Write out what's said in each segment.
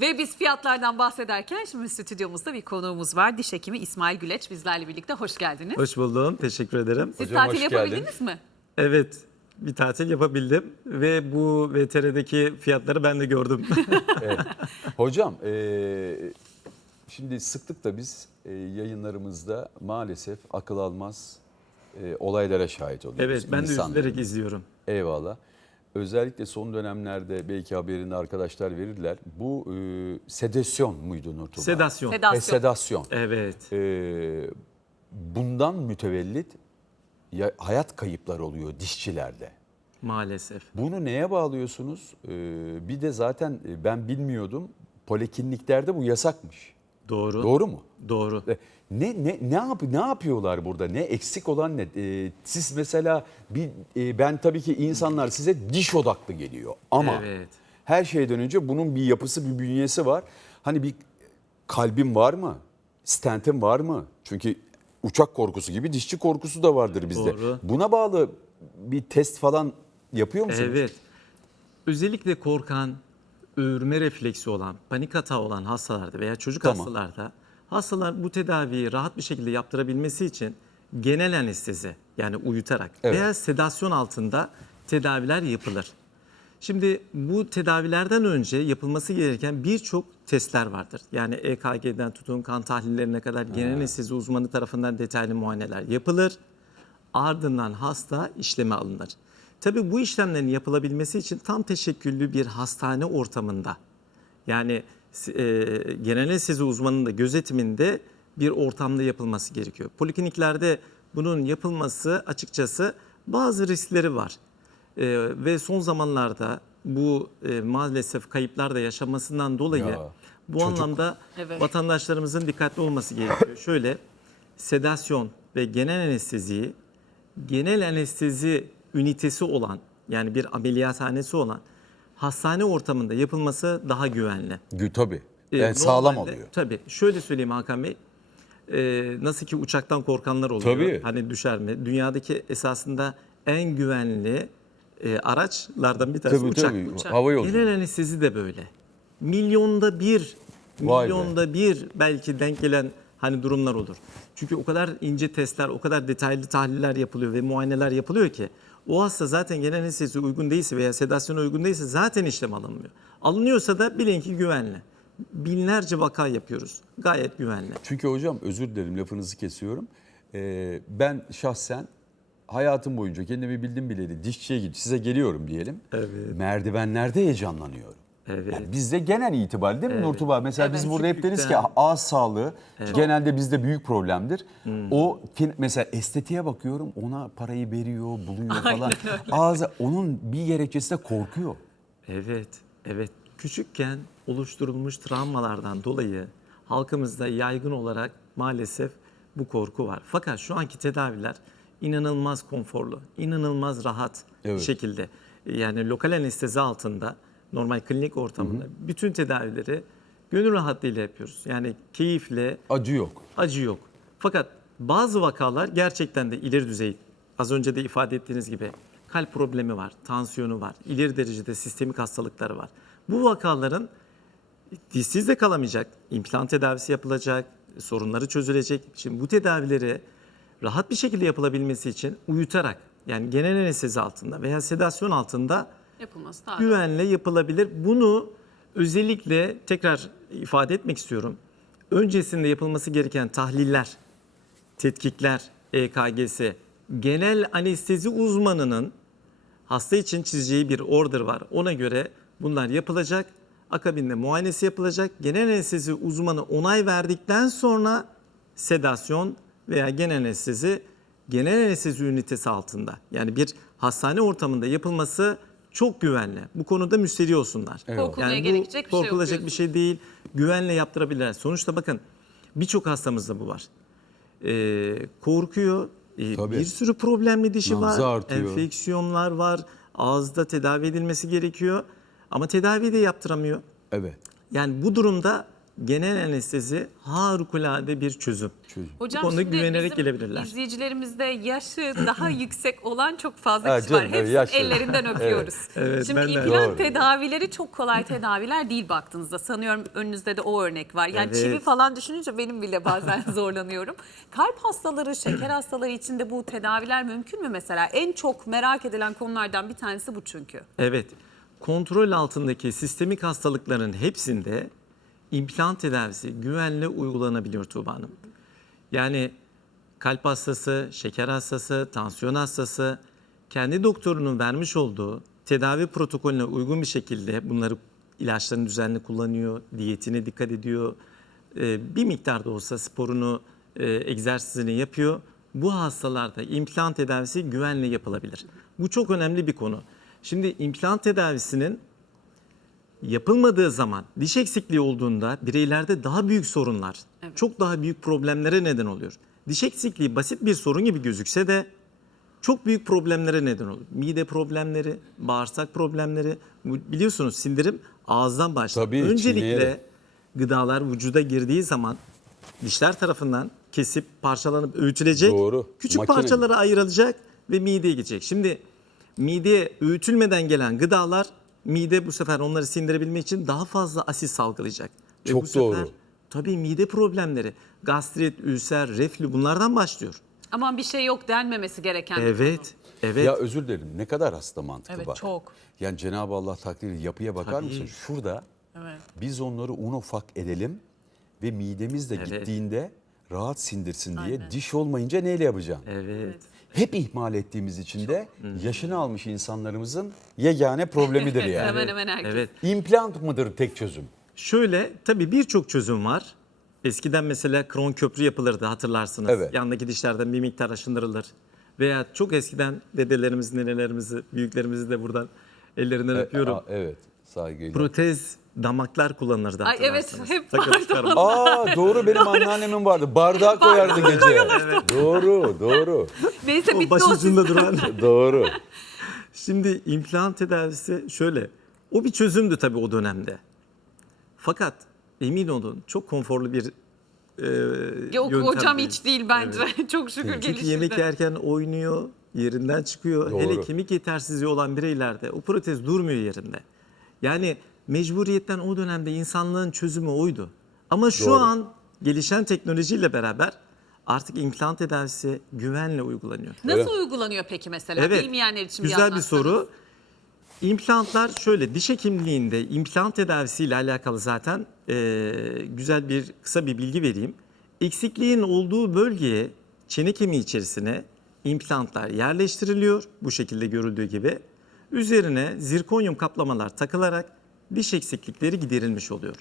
Ve biz fiyatlardan bahsederken şimdi stüdyomuzda bir konuğumuz var. Diş hekimi İsmail Güleç bizlerle birlikte. Hoş geldiniz. Hoş buldum. Teşekkür ederim. Siz Hocam, tatil hoş yapabildiniz mi? Evet, bir tatil yapabildim ve bu VTR'deki fiyatları ben de gördüm. Evet. Hocam eee, şimdi sıklıkla biz eee, yayınlarımızda maalesef akıl almaz eee, olaylara şahit oluyoruz. evet, ben de İnsanların. üzülerek izliyorum. Eyvallah. Özellikle son dönemlerde belki haberini arkadaşlar verirler. Bu eee, sedasyon muydu Nurtuba? Sedasyon. Sedasyon. E, sedasyon. Evet. Eee, bundan mütevellit ya- hayat kayıpları oluyor dişçilerde. Maalesef. Bunu neye bağlıyorsunuz? Ee, bir de zaten e, ben bilmiyordum. Polikliniklerde bu yasakmış. Doğru. Doğru mu? Doğru. E, Ne ne ne yap ne yapıyorlar burada? Ne eksik olan ne? Ee, siz mesela bir e, ben tabii ki insanlar size diş odaklı geliyor ama Evet. her şeyden önce bunun bir yapısı, bir bünyesi var. Hani bir kalbin var mı? Stentin var mı? Çünkü uçak korkusu gibi dişçi korkusu da vardır bizde. Doğru. Buna bağlı bir test falan yapıyor musunuz? Evet. Özellikle korkan, öğürme refleksi olan, panik hata olan hastalarda veya çocuk Tamam. hastalarda hastalar bu tedaviyi rahat bir şekilde yaptırabilmesi için genel anestezi yani uyutarak Evet. veya sedasyon altında tedaviler yapılır. Şimdi bu tedavilerden önce yapılması gereken birçok testler vardır. Yani EKG'den tutun kan tahlillerine kadar genel anestezi uzmanı tarafından detaylı muayeneler yapılır. Ardından hasta işleme alınır. Tabii bu işlemlerin yapılabilmesi için tam teşekküllü bir hastane ortamında yani e, genel anestezi uzmanının da gözetiminde bir ortamda yapılması gerekiyor. Polikliniklerde bunun yapılması açıkçası bazı riskleri var. E, ve son zamanlarda bu e, maalesef kayıplar da yaşamasından dolayı Ya, bu çocuk- anlamda Evet. vatandaşlarımızın dikkatli olması gerekiyor. Şöyle sedasyon ve genel anesteziyi genel anestezi ünitesi olan yani bir ameliyathanesi olan hastane ortamında yapılması daha güvenli. Gü- Tabii. Ee, Yani sağlam normalde- oluyor. Tabii. Şöyle söyleyeyim Hakan Bey. Ee, nasıl ki uçaktan korkanlar oluyor. Tabii. Hani düşer mi? Dünyadaki esasında en güvenli e, araçlardan bir tanesi Tabii uçak. tabii. Uçak. Hava yolculuğu. Genel anestezi de böyle. Milyonda bir, Vay be. milyonda bir belki denk gelen hani durumlar olur. Çünkü o kadar ince testler, o kadar detaylı tahliller yapılıyor ve muayeneler yapılıyor ki o hasta zaten genel anestezi uygun değilse veya sedasyona uygun değilse zaten işlem alınmıyor. Alınıyorsa da bilin ki güvenli. Binlerce vaka yapıyoruz. Gayet güvenli. Çünkü hocam özür dilerim lafınızı kesiyorum. Ee, ben şahsen hayatım boyunca kendimi bildim bileli dişçiye gidip size geliyorum diyelim. Evet. Merdivenlerde heyecanlanıyorum. Evet. Yani bizde genel itibariyle değil mi Nurtuba? Mesela biz Evet. burada hep deriz ki ağız sağlığı genelde bizde büyük problemdir. O fin- mesela estetiğe bakıyorum ona parayı veriyor, buluyor falan. Ağza onun bir gerekçesi de korkuyor. Evet, evet. Küçükken oluşturulmuş travmalardan dolayı halkımızda yaygın olarak maalesef bu korku var. Fakat şu anki tedaviler inanılmaz konforlu, inanılmaz rahat Evet. şekilde yani lokal anestezi altında normal klinik ortamında bütün tedavileri gönül rahatlığıyla yapıyoruz. Yani keyifle, Acı yok. acı yok. Fakat bazı vakalar gerçekten de ileri düzey. Az önce de ifade ettiğiniz gibi kalp problemi var, tansiyonu var, ileri derecede sistemik hastalıkları var. Bu vakaların dişsiz de kalamayacak, implant tedavisi yapılacak, sorunları çözülecek. Şimdi bu tedavileri rahat bir şekilde yapılabilmesi için uyutarak yani genel anestezi altında veya sedasyon altında Yapılması daha güvenle yapılabilir. Bunu özellikle tekrar ifade etmek istiyorum. Öncesinde yapılması gereken tahliller, tetkikler, EKG'si, genel anestezi uzmanının hasta için çizeceği bir order var. Ona göre bunlar yapılacak. Akabinde muayenesi yapılacak. Genel anestezi uzmanı onay verdikten sonra sedasyon veya genel anestezi genel anestezi ünitesi altında. Yani bir hastane ortamında yapılması çok güvenli. Bu konuda müsterih olsunlar. Korkulmaya Yani bu gerekecek bir şey yok korkulacak bir şey değil. Güvenle yaptırabilirler. Sonuçta bakın birçok hastamızda bu var. Ee, korkuyor. Ee, Tabii. bir sürü problemli dişi Nabzı var. artıyor. Enfeksiyonlar var. Ağızda tedavi edilmesi gerekiyor. Ama tedavi de yaptıramıyor. Evet. Yani bu durumda genel anestezi harikulade bir çözüm. Hocam Bu konuda şimdi güvenerek bizim gelebilirler. izleyicilerimizde yaşı daha yüksek olan çok fazla Ha, kişi var. canım, evet, Hepsinin yaşlı. ellerinden öpüyoruz. Evet, Şimdi ben de- implant Doğru. tedavileri çok kolay tedaviler değil baktığınızda. Sanıyorum önünüzde de o örnek var. Yani Evet. çivi falan düşününce benim bile bazen zorlanıyorum. Kalp hastaları, şeker hastaları için de bu tedaviler mümkün mü mesela? En çok merak edilen konulardan bir tanesi bu çünkü. Evet. Kontrol altındaki sistemik hastalıkların hepsinde implant tedavisi güvenle uygulanabiliyor Tuğba Hanım. Yani kalp hastası, şeker hastası, tansiyon hastası kendi doktorunun vermiş olduğu tedavi protokolüne uygun bir şekilde bunları ilaçlarını düzenli kullanıyor, diyetine dikkat ediyor, e, bir miktar da olsa sporunu, e, egzersizini yapıyor. Bu hastalarda implant tedavisi güvenle yapılabilir. Bu çok önemli bir konu. Şimdi implant tedavisinin yapılmadığı zaman diş eksikliği olduğunda bireylerde daha büyük sorunlar, çok daha büyük problemlere neden oluyor. Diş eksikliği basit bir sorun gibi gözükse de çok büyük problemlere neden olur. Mide problemleri, bağırsak problemleri, biliyorsunuz sindirim ağızdan başlar. Tabii, Öncelikle çiğneyerek. gıdalar vücuda girdiği zaman dişler tarafından kesip parçalanıp öğütülecek. Doğru. Küçük Makine parçalara ayrılacak ve mideye gidecek. Şimdi mideye öğütülmeden gelen gıdalar mide bu sefer onları sindirebilmek için daha fazla asit salgılayacak. Ve Çok bu sefer, doğru. Tabii mide problemleri, gastrit, ülser, reflü bunlardan başlıyor. Aman bir şey yok denmemesi gereken. Evet, evet. Ya özür dilerim ne kadar hasta mantıklı Evet, bak. çok. Yani Cenab-ı Allah takdiri yapıya bakar Tabii. mısın? Şurada Evet. biz onları un ufak edelim ve midemiz de Evet. gittiğinde rahat sindirsin diye diş olmayınca neyle yapacaksın? Evet. Hep ihmal ettiğimiz için de yaşını almış insanlarımızın yegane problemidir yani. Hemen hemen herkes. Evet. İmplant mıdır tek çözüm? Şöyle tabii birçok çözüm var. Eskiden mesela kron köprü yapılırdı hatırlarsınız. Evet. Yandaki dişlerden bir miktar aşındırılır. Veya çok eskiden dedelerimiz, nenelerimizi, büyüklerimizi de buradan ellerinden öpüyorum. Aa, evet saygıyla. Protez damaklar kullanırdı Ay evet, hep çıkarma. Aa doğru benim anneannemin vardı. Bardağa koyardı gece. Doğru, doğru. Neyse O bitti baş o ucunda sistem. duran. Doğru. Şimdi implant tedavisi şöyle. O bir çözümdü tabii o dönemde. Fakat emin olun çok konforlu bir e, Yok yöntem hocam değil. hiç değil bence. Çok şükür Çünkü gelişinde. yemek yerken oynuyor, yerinden çıkıyor. Doğru. Hele kemik yetersizliği olan bireylerde o protez durmuyor yerinde. Yani mecburiyetten o dönemde insanlığın çözümü oydu. Ama şu Doğru. an gelişen teknolojiyle beraber artık implant tedavisi güvenle uygulanıyor. Nasıl Evet. uygulanıyor peki mesela? Evet. Bilmeyenler için Güzel bir bir soru. İmplantlar şöyle diş hekimliğinde implant tedavisiyle alakalı zaten eee, güzel bir kısa bir bilgi vereyim. Eksikliğin olduğu bölgeye çene kemiği içerisine implantlar yerleştiriliyor bu şekilde görüldüğü gibi. Üzerine zirkonyum kaplamalar takılarak diş eksiklikleri giderilmiş oluyor.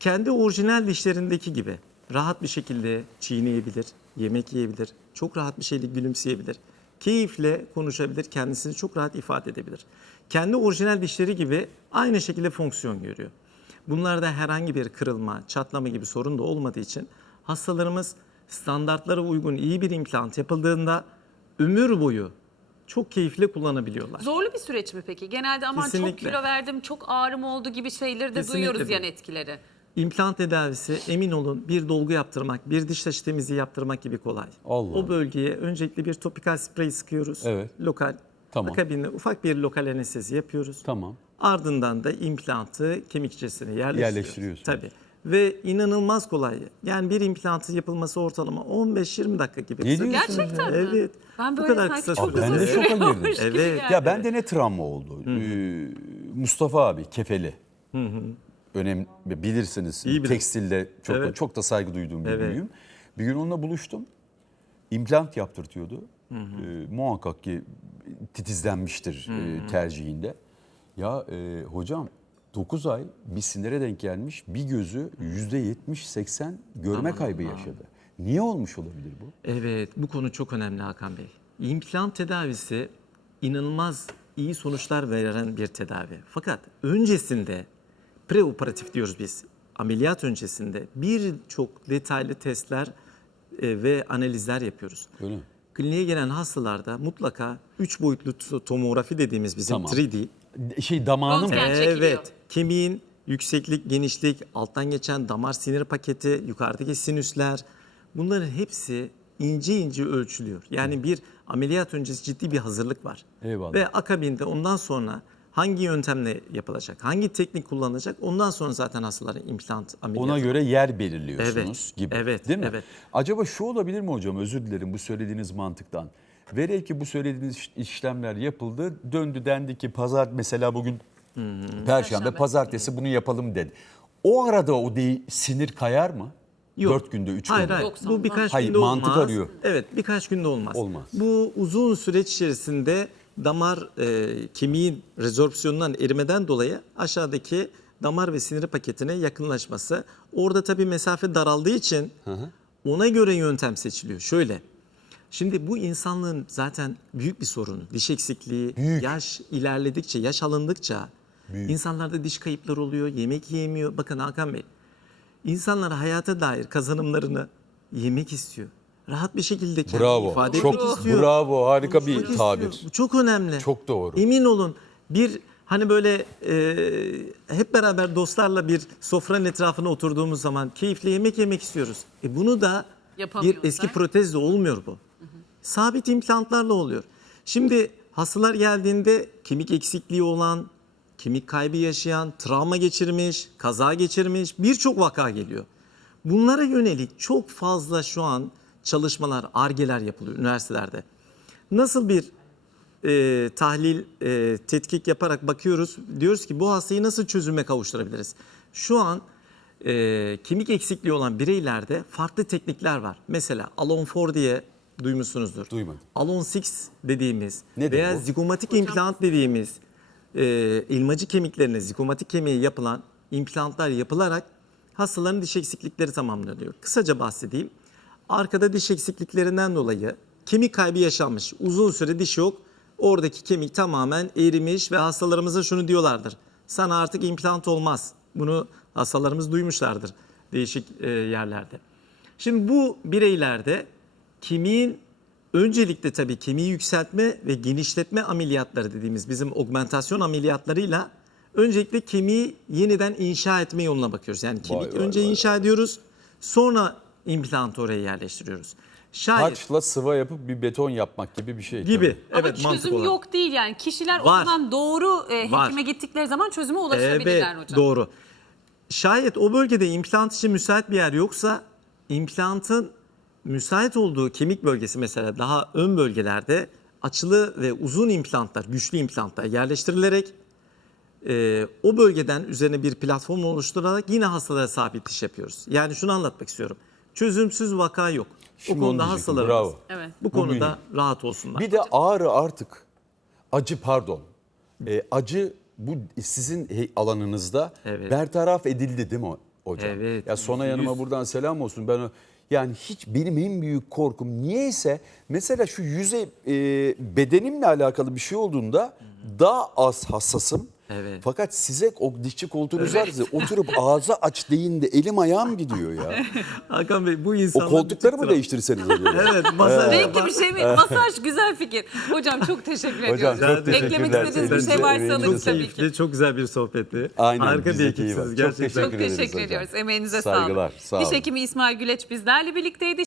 Kendi orijinal dişlerindeki gibi rahat bir şekilde çiğneyebilir, yemek yiyebilir, çok rahat bir şekilde gülümseyebilir keyifle konuşabilir, kendisini çok rahat ifade edebilir. Kendi orijinal dişleri gibi aynı şekilde fonksiyon görüyor. Bunlarda herhangi bir kırılma, çatlama gibi sorun da olmadığı için hastalarımız standartlara uygun iyi bir implant yapıldığında ömür boyu çok keyifle kullanabiliyorlar. Zorlu bir süreç mi peki? Genelde aman çok Kesinlikle. kilo verdim, çok ağrım oldu gibi şeyleri de Kesinlikle duyuyoruz değil. yan etkileri. İmplant tedavisi emin olun bir dolgu yaptırmak, bir diş taşı temizliği yaptırmak gibi kolay. Allah. O bölgeye öncelikle bir topikal sprey sıkıyoruz. Evet. Lokal. Tamam. Akabinde ufak bir lokal anestezi yapıyoruz. Tamam. Ardından da implantı kemik içerisine yerleştiriyoruz. Yerleştiriyorsunuz. Tabii. Ve inanılmaz kolay. Yani bir implantı yapılması ortalama 15-20 dakika gibi. Ne diyorsun Gerçekten mi? Evet. Ben Bu böyle kadar sanki kısa çok sürede. Ben uzun de şoka sürüyormuş girdim. gibi Evet. geldi. Ya bende ne travma oldu? Ee, Mustafa abi kefeli. Önemli bilirsiniz. İyi bilir. Tekstilde çok Evet. çok da saygı duyduğum bir Evet. büyüğüm. Bir gün onunla buluştum. İmplant yaptırtıyordu. Ee, muhakkak ki titizlenmiştir e, tercihinde. Ya e, hocam 9 ay bir sinire denk gelmiş. Bir gözü %70-80 görme kaybı yaşadı. Niye olmuş olabilir bu? Evet, bu konu çok önemli Hakan Bey. İmplant tedavisi inanılmaz iyi sonuçlar veren bir tedavi. Fakat öncesinde preoperatif diyoruz biz. Ameliyat öncesinde birçok detaylı testler e, ve analizler yapıyoruz. Öyle mi? Kliniğe gelen hastalarda mutlaka 3 boyutlu to- tomografi dediğimiz bizim Tamam. 3D Şey damağını mı? Röntgen. Çekiliyor. Evet, kemiğin yükseklik, genişlik, alttan geçen damar sinir paketi, yukarıdaki sinüsler bunların hepsi ince ince ölçülüyor. Yani bir ameliyat öncesi ciddi bir hazırlık var. Eyvallah. Ve akabinde ondan sonra hangi yöntemle yapılacak, hangi teknik kullanılacak ondan sonra zaten hastalara implant ameliyatı. Ona göre yer belirliyorsunuz Evet, gibi. evet, Değil mi? evet. Acaba şu olabilir mi hocam? Özür dilerim bu söylediğiniz mantıktan. Velev ki bu söylediğiniz iş- işlemler yapıldı. Döndü dendi ki pazar mesela bugün perşembe, Perşembe. pazartesi bunu yapalım dedi. O arada o değil, sinir kayar mı? Yok. Dört günde, üç Hayır günde. hayır. Bu birkaç Hayır, günde mantık olmaz. arıyor. Evet birkaç günde olmaz. Olmaz. Bu uzun süreç içerisinde damar e, kemiğin rezorpsiyonundan erimeden dolayı aşağıdaki damar ve sinir paketine yakınlaşması. Orada tabii mesafe daraldığı için ona göre yöntem seçiliyor. Şöyle. Şimdi bu insanlığın zaten büyük bir sorunu. Diş eksikliği, Büyük. yaş ilerledikçe, yaş alındıkça insanlarda diş kayıpları oluyor, yemek yiyemiyor. Bakın Hakan Bey, İnsanlar hayata dair kazanımlarını yemek istiyor. Rahat bir şekilde kendini Bravo. ifade Çok etmek istiyor. bravo. Harika bir istiyor. tabir. Bu çok önemli. Çok doğru. Emin olun bir hani böyle e, hep beraber dostlarla bir sofranın etrafına oturduğumuz zaman keyifli yemek yemek istiyoruz. E bunu da bir eski protezle olmuyor bu. Sabit implantlarla oluyor. Şimdi hastalar geldiğinde kemik eksikliği olan, kemik kaybı yaşayan, travma geçirmiş, kaza geçirmiş birçok vaka geliyor. Bunlara yönelik çok fazla şu an çalışmalar, argeler yapılıyor üniversitelerde. Nasıl bir e, tahlil, e, tetkik yaparak bakıyoruz. Diyoruz ki bu hastayı nasıl çözüme kavuşturabiliriz? Şu an e, kemik eksikliği olan bireylerde farklı teknikler var. Mesela Alon 4 diye duymuşsunuzdur. Duymadım. Alon 6 dediğimiz Nedir veya bu? zigomatik implant dediğimiz e, ilmacı kemiklerine, zigomatik kemiğe yapılan implantlar yapılarak hastaların diş eksiklikleri tamamlanıyor. Kısaca bahsedeyim. Arkada diş eksikliklerinden dolayı kemik kaybı yaşanmış. Uzun süre diş yok. Oradaki kemik tamamen erimiş ve hastalarımıza şunu diyorlardır. Sana artık implant olmaz. Bunu hastalarımız duymuşlardır değişik e, yerlerde. Şimdi bu bireylerde kemiğin öncelikle tabii kemiği yükseltme ve genişletme ameliyatları dediğimiz bizim augmentasyon ameliyatlarıyla öncelikle kemiği yeniden inşa etme yoluna bakıyoruz. Yani kemik vay, önce vay, inşa ediyoruz sonra implantı oraya yerleştiriyoruz. Şayet Harçla sıva yapıp bir beton yapmak gibi bir şey. gibi Ama evet çözüm olarak. yok değil yani. Kişiler o Var. zaman doğru e, Var. hekime gittikleri zaman çözüme ulaşabilirler Evet hocam. doğru. Şayet o bölgede implant için müsait bir yer yoksa implantın müsait olduğu kemik bölgesi mesela daha ön bölgelerde açılı ve uzun implantlar, güçlü implantlar yerleştirilerek e, o bölgeden üzerine bir platform oluşturarak yine hastalara sabit diş yapıyoruz. Yani şunu anlatmak istiyorum. Çözümsüz vaka yok. Şimdi o onu konuda hastalarımız bravo. Evet. bu konuda mühim. rahat olsunlar. Bir de ağrı artık acı pardon. E, acı bu sizin alanınızda Evet. bertaraf edildi değil mi hocam? Evet, Ya Sona yanıma buradan selam olsun. Ben o- yani hiç benim en büyük korkum niyeyse mesela şu yüze e, bedenimle alakalı bir şey olduğunda daha az hassasım. Evet. Fakat size o dişçi koltuğunuz var ya, oturup ağza aç deyin de elim ayağım gidiyor ya. Hakan Bey bu O insanlar koltukları mı değiştirseniz acaba? Evet masaj Renkli bir şey mi? Masaj güzel fikir. Hocam çok teşekkür ediyoruz. çok teşekkürler. Eklemek istediğiniz bir şey varsa alın Çok tabii keyifli, ki. çok güzel bir sohbetti. Aynen, Harika bir ekipsiniz aldık. Çok gerçekten. teşekkür Çok teşekkür hocam. ediyoruz. Emeğinize Saygılar, sağlık. sağ Diş olun. hekimi İsmail Güleç bizlerle birlikteydi.